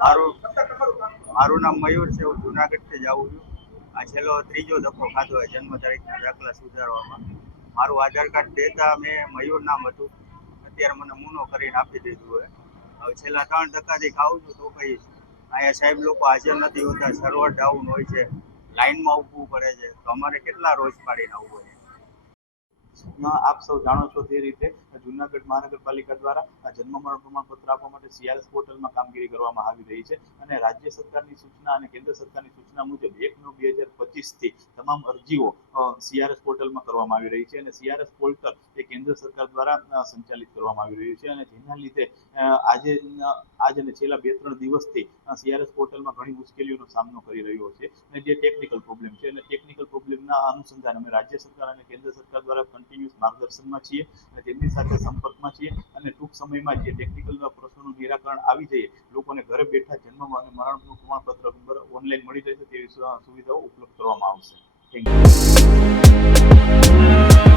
મારું મારું નામ મયુર છે. હું જુનાગઢથી જ આવું છું. આ છેલ્લો ત્રીજો ધક્કો ખાધો હોય જન્મ તારીખના દાખલા સુધારવામાં. મારું આધાર કાર્ડ દેતા મેં મયુર નામ હતું, અત્યારે મને મૂનો કરીને આપી દીધું હોય. હવે છેલ્લા 3 ધક્કાથી ખાઉં છું તો કઈ અહીંયા સાહેબ લોકો હાજર નથી હોતા, સર્વર ડાઉન હોય છે, લાઇનમાં ઊભવું પડે છે, તો અમારે કેટલા રોજ પાડીને આવવું હોય. આપ સૌ જાણો છો તે રીતે જૂનાગઢ મહાનગરપાલિકા દ્વારા જન્મ મરણ પ્રમાણપત્ર આપવા માટે સીઆરએસ પોર્ટલમાં કામગીરી કરવામાં આવી રહી છે અને રાજ્ય સરકારની સૂચના અને કેન્દ્ર સરકારની સૂચના મુજબ 1/9/2025 થી તમામ અરજીઓ સીઆરએસ પોર્ટલમાં કરવામાં આવી રહી છે અને સીઆરએસ પોર્ટલ એ કેન્દ્ર સરકાર દ્વારા સંચાલિત કરવામાં આવી રહ્યું છે અને જેના લીધે આજ અને છેલ્લા 2-3 દિવસથી સીઆરએસ પોર્ટલમાં ઘણી મુશ્કેલીઓનો સામનો કરી રહ્યો છે અને જે ટેકનિકલ પ્રોબ્લેમ છે અને ટેકનિકલ પ્રોબ્લેમના અનુસંધાન અમે રાજ્ય સરકાર અને કેન્દ્ર સરકાર દ્વારા કન્ટિન્યુઅસ માર્ગદર્શનમાં છીએ અને તેમની સાથે સંપર્કમાં છીએ અને ટૂંક સમયમાં જે ટેકનિકલ પ્રશ્નોનું નિરાકરણ આવી જાય, લોકોને ઘરે બેઠા જન્મ અને મરણનું પ્રમાણપત્ર ઓનલાઈન મળી જશે તેવી સુવિધાઓ ઉપલબ્ધ કરવામાં આવશે. Thank you.